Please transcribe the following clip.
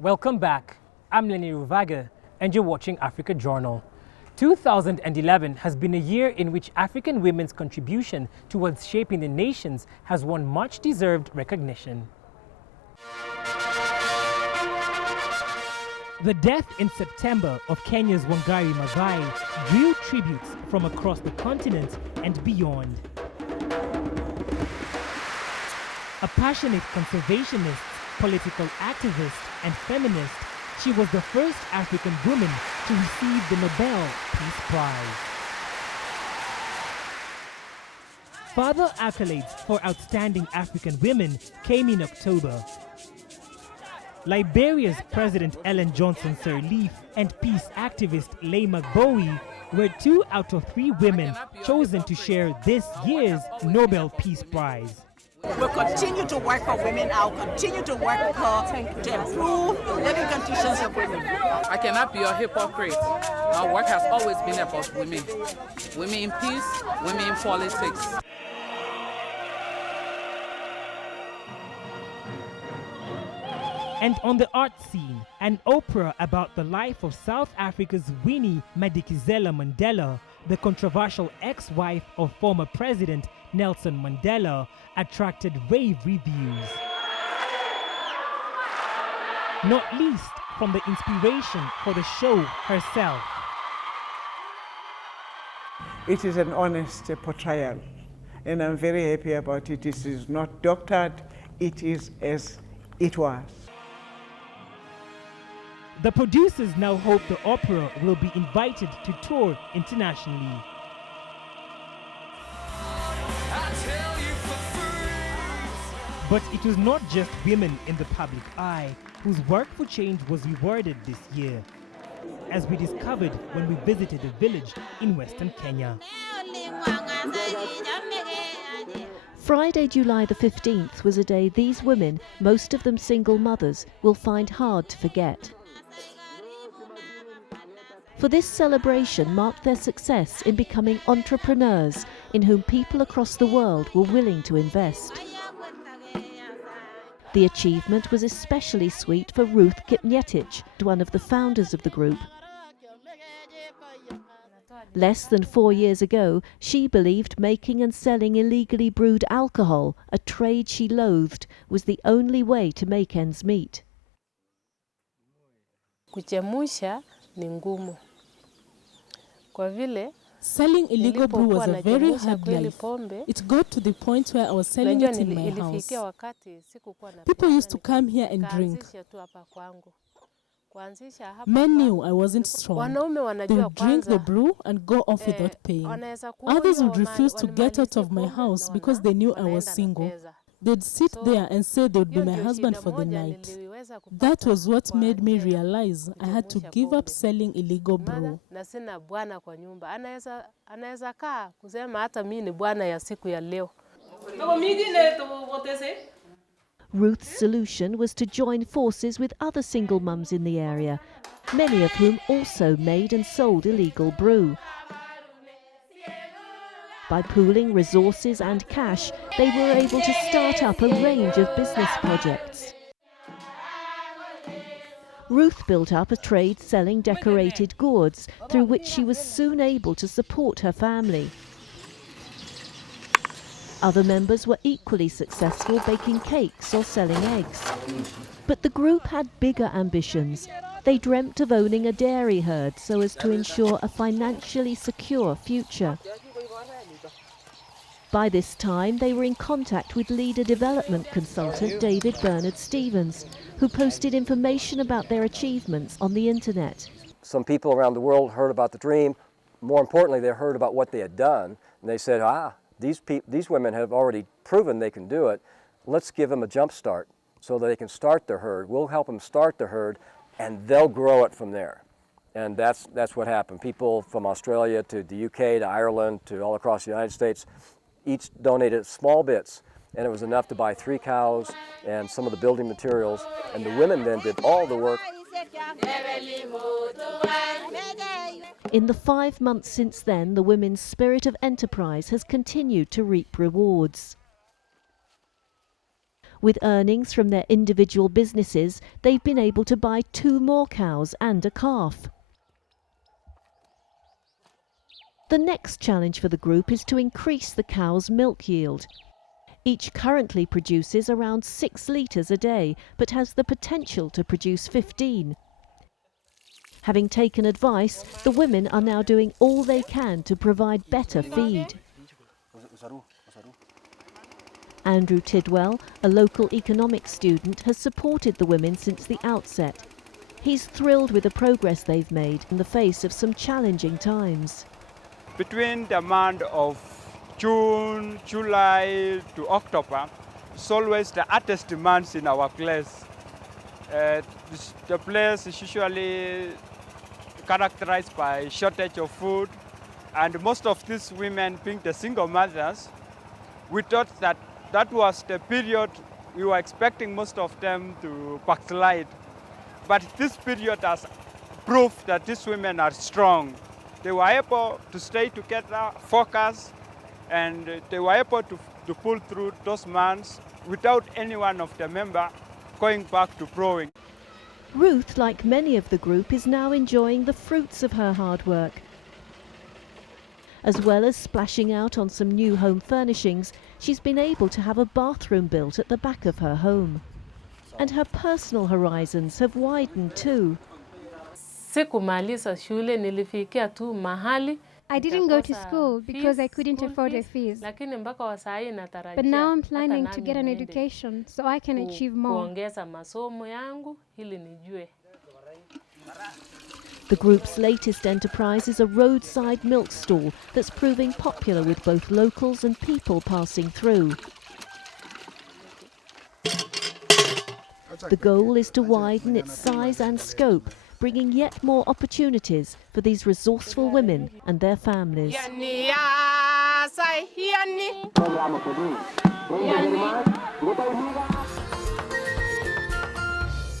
Welcome back. I'm Lenny Ruvaga, and you're watching Africa Journal. 2011 has been a year in which African women's contribution towards shaping the nations has won much-deserved recognition. The death in September of Kenya's Wangari Maathai drew tributes from across the continent and beyond. A passionate conservationist, political activist, and feminist, she was the first African woman to receive the Nobel Peace Prize. Further accolades for outstanding African women came in October. Liberia's President Ellen Johnson Sirleaf and peace activist Laima Bowie were 2 out of 3 women chosen to share this year's Nobel Peace Prize. We'll continue to work for women. I'll continue to work with her to improve the living conditions of women. I cannot be a hypocrite. Our work has always been about women. Women in peace, women in politics. And on the art scene, an opera about the life of South Africa's Winnie Madikizela Mandela, the controversial ex-wife of former President Nelson Mandela, attracted rave reviews. Not least from the inspiration for the show herself. It is an honest portrayal, and I'm very happy about it. It is not doctored, it is as it was. The producers now hope the opera will be invited to tour internationally. But it was not just women in the public eye whose work for change was rewarded this year, as we discovered when we visited a village in Western Kenya. Friday, July the 15th was a day these women, most of them single mothers, will find hard to forget. For this celebration marked their success in becoming entrepreneurs in whom people across the world were willing to invest. The achievement was especially sweet for Ruth Kipngetich, one of the founders of the group. Less than 4 years ago, she believed making and selling illegally brewed alcohol, a trade she loathed, was the only way to make ends meet. Kuchemusha ni ngumu. Kwa vile selling illegal brew was a very hard life. It got to the point where I was selling it in my house. People used to come here and drink. Men knew I wasn't strong. They would drink the brew and go off without paying. Others would refuse to get out of my house because they knew I was single. They'd sit there and say they would be my husband for the night. That was what made me realize I had to give up selling illegal brew. Ruth's solution was to join forces with other single mums in the area, many of whom also made and sold illegal brew. By pooling resources and cash, they were able to start up a range of business projects. Ruth built up a trade selling decorated gourds, through which she was soon able to support her family. Other members were equally successful baking cakes or selling eggs. But the group had bigger ambitions. They dreamt of owning a dairy herd so as to ensure a financially secure future. By this time, they were in contact with leader development consultant David Bernard Stevens, who posted information about their achievements on the internet. Some people around the world heard about the dream. More importantly, they heard about what they had done, and they said, these women have already proven they can do it. Let's give them a jump start so that they can start their herd. We'll help them start their herd, and they'll grow it from there. And that's what happened. People from Australia to the UK to Ireland to all across the United States each donated small bits, and it was enough to buy 3 cows and some of the building materials, and the women then did all the work. In the 5 months since then, the women's spirit of enterprise has continued to reap rewards. With earnings from their individual businesses, they've been able to buy 2 more cows and a calf. The next challenge for the group is to increase the cows' milk yield. Each currently produces around 6 litres a day, but has the potential to produce 15. Having taken advice, the women are now doing all they can to provide better feed. Andrew Tidwell, a local economics student, has supported the women since the outset. He's thrilled with the progress they've made in the face of some challenging times. Between the month of June, July to October, it's always the hottest months in our place. The place is usually characterized by shortage of food, and most of these women being the single mothers, we thought that that was the period we were expecting most of them to backslide. But this period has proved that these women are strong. They were able to stay together, focus, and they were able to pull through those months without any one of the members going back to growing. Ruth, like many of the group, is now enjoying the fruits of her hard work. As well as splashing out on some new home furnishings, she's been able to have a bathroom built at the back of her home. And her personal horizons have widened too. I didn't go to school because I couldn't afford the fees. But now I'm planning to get an education so I can achieve more. The group's latest enterprise is a roadside milk stall that's proving popular with both locals and people passing through. The goal is to widen its size and scope, bringing yet more opportunities for these resourceful women and their families.